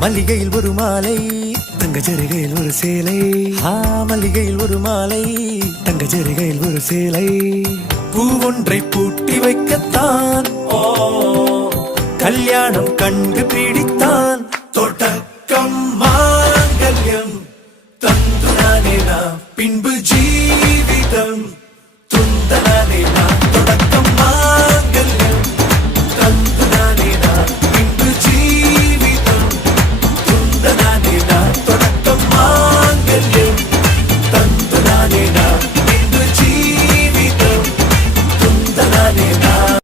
மல்லிகையில் ஒரு மாலை தங்க ஜரிகையில் ஒரு சேலை. மல்லிகையில் ஒரு மாலை தங்க ஜரிகையில் ஒரு சேலை. பூ ஒன்றை பூட்டி வைக்கத்தான் கல்யாணம் கண்டு பிடித்தான்.